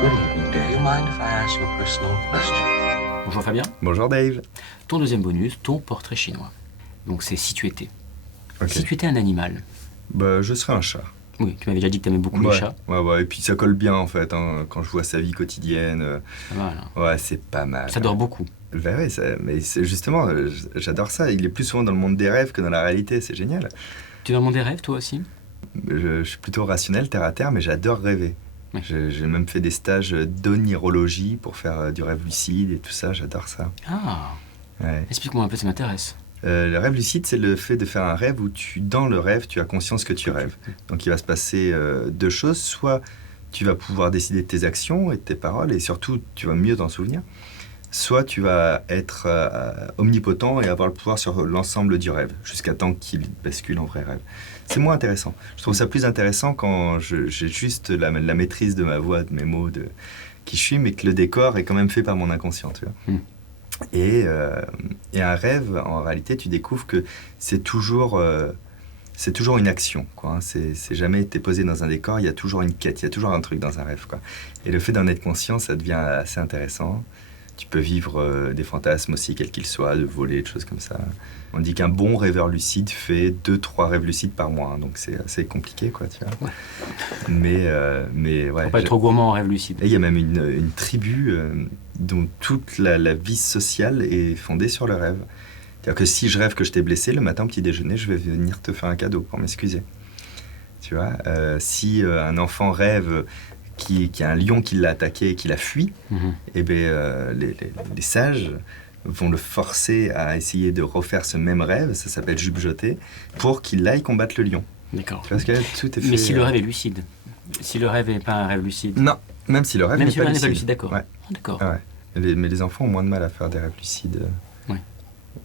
Good evening. Do you mind if I ask you a personal question? Bonjour Fabien. Bonjour Dave. Ton deuxième bonus, ton portrait chinois. Donc c'est si tu étais. Ok. Si tu étais un animal. Bah, je serais un chat. Oui, tu m'avais déjà dit que tu aimais beaucoup les chats. Ouais. Et puis ça colle bien en fait, hein, quand je vois sa vie quotidienne. C'est pas mal. Hein. Ouais, c'est pas mal. Ça dort beaucoup. Bah ouais, mais c'est justement, j'adore ça. Il est plus souvent dans le monde des rêves que dans la réalité, c'est génial. Tu es dans le monde des rêves, toi aussi? Je suis plutôt rationnel, terre à terre, mais j'adore rêver. Oui. J'ai même fait des stages d'onirologie pour faire du rêve lucide et tout ça, j'adore ça. Ah, Ouais. explique-moi un peu, ça m'intéresse. Le rêve lucide, c'est le fait de faire un rêve où dans le rêve, tu as conscience que tu rêves. Donc il va se passer deux choses. Soit tu vas pouvoir décider de tes actions et de tes paroles, et surtout, tu vas mieux t'en souvenir. Soit tu vas être omnipotent et avoir le pouvoir sur l'ensemble du rêve, jusqu'à temps qu'il bascule en vrai rêve. C'est moins intéressant. Je trouve ça plus intéressant quand j'ai juste la maîtrise de ma voix, de mes mots, de qui je suis, mais que le décor est quand même fait par mon inconscient, tu vois. Et un rêve, en réalité, tu découvres que c'est toujours une action, quoi, hein. C'est jamais t'es posé dans un décor, il y a toujours une quête, il y a toujours un truc dans un rêve, quoi. Et le fait d'en être conscient, ça devient assez intéressant. Tu peux vivre des fantasmes aussi, quels qu'ils soient, de voler, de choses comme ça. On dit qu'un bon rêveur lucide fait 2-3 rêves lucides par mois, hein, donc c'est assez compliqué, quoi, tu vois. Ouais. Mais ouais. Faut pas être trop gourmand en rêve lucide. Et il y a même une tribu dont toute la vie sociale est fondée sur le rêve. C'est-à-dire que si je rêve que je t'ai blessé, le matin au petit déjeuner, je vais venir te faire un cadeau pour m'excuser. Tu vois, si un enfant rêve qu'il y a un lion qui l'a attaqué et qu'il a fui, eh bien, les sages vont le forcer à essayer de refaire ce même rêve, ça s'appelle jupe jetée, pour qu'il aille combattre le lion. D'accord. Parce que tout est fait. Mais si le rêve est lucide. Si le rêve n'est pas un rêve lucide. Non, même si le rêve Même n'est si le pas rêve n'est lucide. pas lucide, d'accord. Ouais. Ah, d'accord. Ah ouais. Mais les enfants ont moins de mal à faire des rêves lucides. Ouais.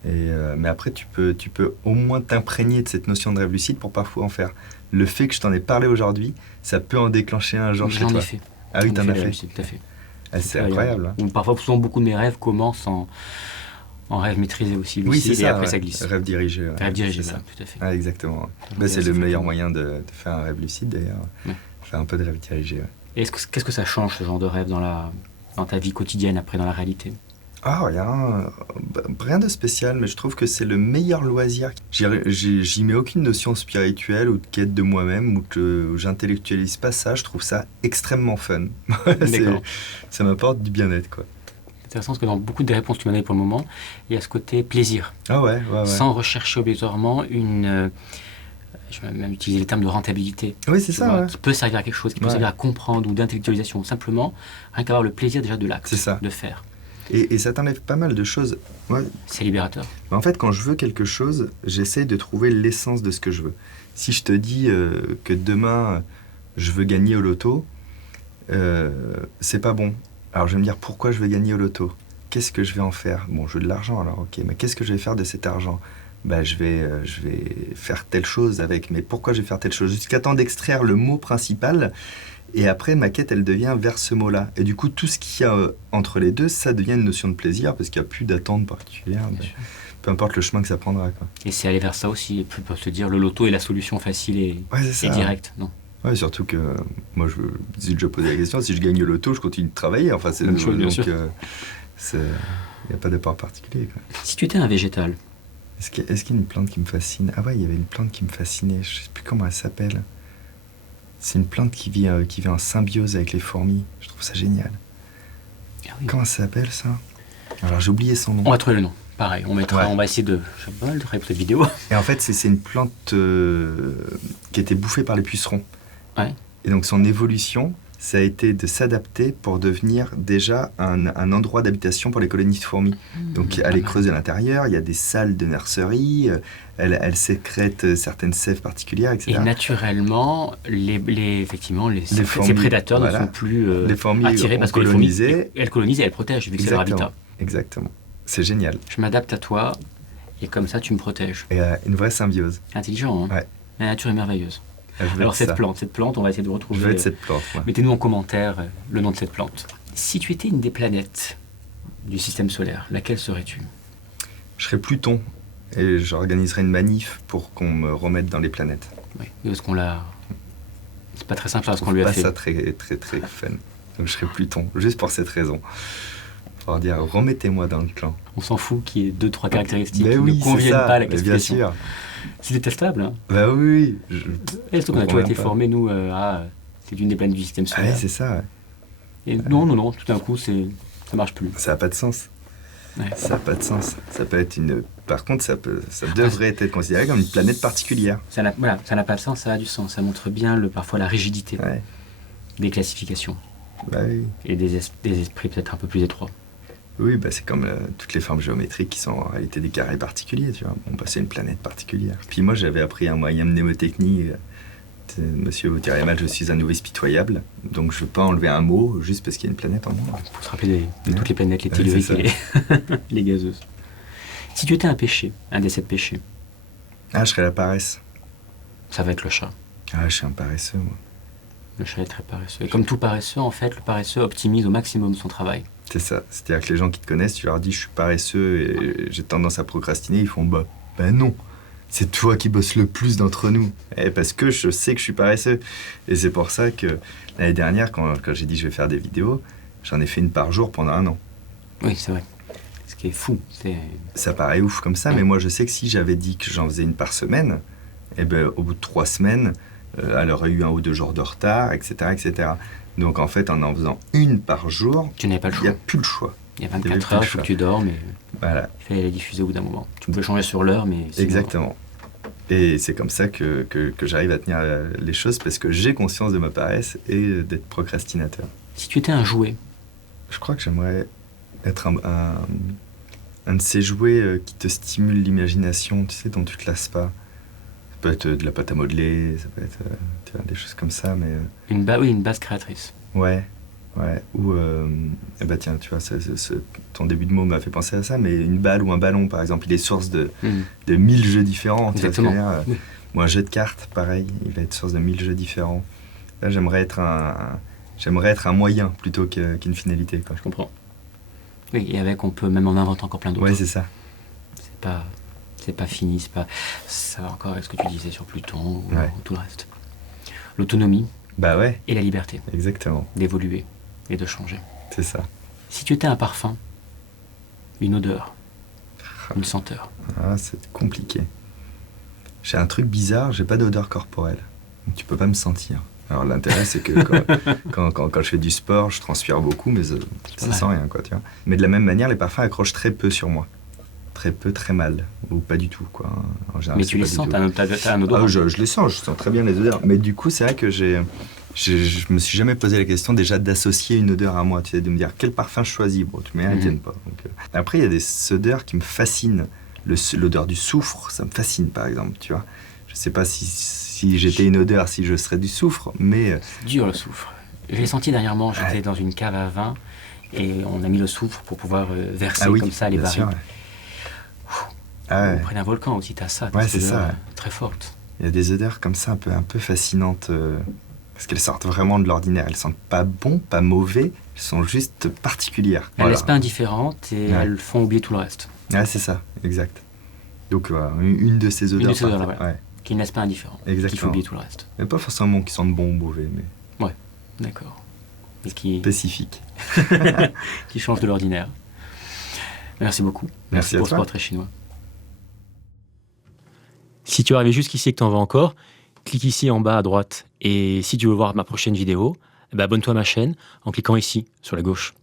Mais après, tu peux au moins t'imprégner de cette notion de rêve lucide pour parfois en faire. Le fait que je t'en ai parlé aujourd'hui, ça peut en déclencher un jour chez J'en toi. ai fait. Ah oui, J'en ai t'en as des fait. rêves lucides, tout à fait. Ah, c'est incroyable. Hein. Ou parfois, souvent, beaucoup de mes rêves commencent en rêve maîtrisé aussi, lucide, Oui, c'est ça. et après ouais. ça glisse. Rêve dirigé. Ouais. Rêve dirigé, c'est ça, tout à fait. Ah, exactement. Ouais, C'est ça le fait meilleur comme- moyen de faire un rêve lucide, d'ailleurs. Ouais. Faire un peu de rêve dirigé. Ouais. Et qu'est-ce que ça change, ce genre de rêve, dans ta vie quotidienne, après, dans la réalité? Ah, rien de spécial, mais je trouve que c'est le meilleur loisir. J'y mets aucune notion spirituelle ou de quête de moi-même, ou que j'intellectualise pas ça. Je trouve ça extrêmement fun. D'accord. Ça m'apporte du bien-être, quoi. C'est intéressant parce que dans beaucoup des réponses que tu m'as données pour le moment, il y a ce côté plaisir, Ah ouais. sans rechercher obligatoirement je vais même utiliser les termes de rentabilité, Oui, c'est tu ça, vois, ouais. qui peut servir à quelque chose, qui peut Ouais. servir à comprendre ou d'intellectualisation. Simplement, rien qu'avoir le plaisir déjà de l'acte, C'est ça. de faire. Et ça t'enlève pas mal de choses. Ouais. C'est libérateur. Mais en fait, quand je veux quelque chose, j'essaie de trouver l'essence de ce que je veux. Si je te dis que demain, je veux gagner au loto, c'est pas bon. Alors je vais me dire pourquoi je vais gagner au loto. Qu'est-ce que je vais en faire? Bon, je veux de l'argent, alors ok, mais qu'est-ce que je vais faire de cet argent? Bah, je vais faire telle chose avec, mais pourquoi je vais faire telle chose? Jusqu'à temps d'extraire le mot principal, et après, ma quête, elle devient vers ce mot-là. Et du coup, tout ce qu'il y a entre les deux, ça devient une notion de plaisir, parce qu'il n'y a plus d'attente particulière. Bien sûr. Peu importe le chemin que ça prendra, quoi. Et c'est aller vers ça aussi. Et puis, on peut se dire, le loto est la solution facile et Ouais, c'est ça. directe. Non. Ouais, surtout que moi, si je posais la question, si je gagne au loto, je continue de travailler. Enfin, c'est la même chose. Bien Donc, sûr. il n'y a pas d'effort particulier, quoi. Si tu étais un végétal, Est-ce qu'il y a une plante qui me fascine? Ah ouais, il y avait une plante qui me fascinait. Je sais plus comment elle s'appelle. C'est une plante qui vit en symbiose avec les fourmis. Je trouve ça génial. ah oui. Comment ça s'appelle, ça? Alors, j'ai oublié son nom. On va trouver le nom. Pareil, on Ouais. va essayer de... Je sais pas, de travailler pour cette vidéo. Et en fait, c'est une plante qui a été bouffée par les pucerons. Ouais. Et donc, son évolution, ça a été de s'adapter pour devenir déjà un endroit d'habitation pour les colonies de fourmis. Donc, elle est creuse à l'intérieur, il y a des salles de nurserie, elle sécrète certaines sèves particulières, etc. Et naturellement, effectivement, ces fourmis, prédateurs voilà. ne sont plus Les fourmis attirés ont parce que colonisé. les fourmis, elles colonisent et elles protègent, vu que c'est leur habitat. Exactement. C'est génial. Je m'adapte à toi et comme ça, tu me protèges. Et une vraie symbiose. Intelligent, hein? Ouais. La nature est merveilleuse. Je veux Alors, être cette ça. plante, on va essayer de Je retrouver. veux être cette plante, moi. Mettez-nous en commentaire le nom de cette plante. Si tu étais une des planètes du système solaire, laquelle serais-tu? Je serais Pluton et j'organiserais une manif pour qu'on me remette dans les planètes. Oui. Et est-ce qu'on l'a... C'est pas très simple, parce qu'on lui a Pas fait. ça très, très, très fun. Donc je serai Pluton, juste pour cette raison. Pour dire, remettez-moi dans le clan. On s'en fout qu'il y ait 2-3 caractéristiques Mais qui oui, ne conviennent c'est ça. pas à la Mais bien classification. sûr. C'est détestable. Hein. Bah oui, Et surtout qu'on a toujours été pas. formés, nous, à... C'est une des planètes du système Ah solaire. ouais, c'est ça, ouais. Et non, tout d'un coup, ça marche plus. Ça n'a pas de sens. Ouais. Ça n'a pas de sens. Ça peut être une... Par contre, ça devrait être considéré comme une planète particulière. Ça n'a pas de sens, ça a du sens. Ça montre bien parfois la rigidité Ouais. des classifications Bah oui. et des esprits peut-être un peu plus étroits. Oui, bah c'est comme toutes les formes géométriques qui sont en réalité des carrés particuliers, tu vois. Bon, bah c'est une planète particulière. Puis moi, j'avais appris un moyen mnémotechnique. Monsieur, vous direz mal, je suis un novice pitoyable. Donc je ne veux pas enlever un mot juste parce qu'il y a une planète en moi. Pour se rappeler de Ouais. toutes les planètes, les Ouais, telluriques c'est et les gazeuses. Si tu étais un péché, un des 7 péchés, Ah, je serais la paresse. ça va être le chat. Ah, je suis un paresseux, moi. Le chat est très paresseux. Et comme tout paresseux, en fait, le paresseux optimise au maximum son travail. C'est ça. C'est-à-dire que les gens qui te connaissent, tu leur dis je suis paresseux et j'ai tendance à procrastiner, ils font ben non. C'est toi qui bosses le plus d'entre nous. Et parce que je sais que je suis paresseux. Et c'est pour ça que l'année dernière, quand j'ai dit je vais faire des vidéos, j'en ai fait une par jour pendant 1 an. Oui, c'est vrai. Ce qui est fou, c'est... Ça paraît ouf comme ça, mais moi je sais que si j'avais dit que j'en faisais une par semaine, et ben au bout de 3 semaines, elle aurait eu 1 ou 2 jours de retard, etc., etc. Donc en fait, en faisant une par jour, Tu n'avais pas le il n'y a choix. plus le choix. Il y a il y avait 24 plus heures, le il faut choix. que tu dors, mais Voilà, il fallait les diffuser au bout d'un moment. Tu pouvais changer sur l'heure, mais... sinon- exactement. Et c'est comme ça que j'arrive à tenir les choses, parce que j'ai conscience de ma paresse et d'être procrastinateur. Si tu étais un jouet, Je crois que j'aimerais être un de ces jouets qui te stimule l'imagination, tu sais, dont tu te lasses pas. Ça peut être de la pâte à modeler, ça peut être tu vois, des choses comme ça, mais une base créatrice. ouais. Ou, bah tiens, tu vois, ton début de mot m'a fait penser à ça, mais une balle ou un ballon, par exemple, il est source de 1000 jeux différents. Tu vois ce que je veux dire Oui. Ou un jeu de cartes, pareil, il va être source de 1000 jeux différents. Là, j'aimerais être un moyen plutôt qu'une finalité, quoi. Je comprends. Oui, et avec, on peut même en inventer encore plein d'autres. Ouais, c'est ça. C'est pas fini, ça va encore avec ce que tu disais sur Pluton ou Ouais. tout le reste. L'autonomie Bah ouais, et la liberté exactement, d'évoluer et de changer. c'est ça. Si tu étais un parfum, une odeur, une senteur, Ah, c'est compliqué. J'ai un truc bizarre, j'ai pas d'odeur corporelle. Donc tu peux pas me sentir. Alors l'intérêt, c'est que quand je fais du sport, je transpire beaucoup, mais ça Ouais. sent rien, quoi, tu vois. Mais de la même manière, les parfums accrochent très peu sur moi. Très peu, très mal. Ou pas du tout, quoi. En général, mais c'est tu les pas du sens, tout. t'as un odorant. Ah, je les sens, je sens très bien les odeurs. Mais du coup, c'est vrai que je me suis jamais posé la question déjà d'associer une odeur à moi, tu sais, de me dire quel parfum je choisis. Bon, tu m'as tiennent pas. Donc, Après, il y a des odeurs qui me fascinent. L'odeur du soufre, ça me fascine, par exemple, tu vois. Je sais pas si j'étais une odeur, si je serais du soufre, mais C'est dur le soufre. Je l'ai senti dernièrement, j'étais Ouais. dans une cave à vin et on a mis le soufre pour pouvoir verser ah oui, comme ça les bien barils. sûr, ouais. Ah ouais. Auprès d'un volcan aussi, t'as ça. Ouais, cette c'est ça, odeur, ouais. Très forte. Il y a des odeurs comme ça un peu fascinantes, parce qu'elles sortent vraiment de l'ordinaire. Elles sentent pas bon, pas mauvais, elles sont juste particulières. Elles ne laissent pas indifférentes et Ouais. elles font oublier tout le reste. Ah, c'est ça, exact. Donc voilà, une de ces odeurs. de ces odeurs-là, parfaites, voilà. ouais. Qui ne laissent pas indifférent. Qui Exactement. font oublier tout le reste. Mais pas forcément qui sentent bon ou mauvais, mais D'accord. Et qui spécifiques. change de l'ordinaire. Merci beaucoup. Merci à pour ce toi. portrait chinois. Si tu es arrivé jusqu'ici et que tu en veux encore, clique ici en bas à droite. Et si tu veux voir ma prochaine vidéo, abonne-toi à ma chaîne en cliquant ici sur la gauche.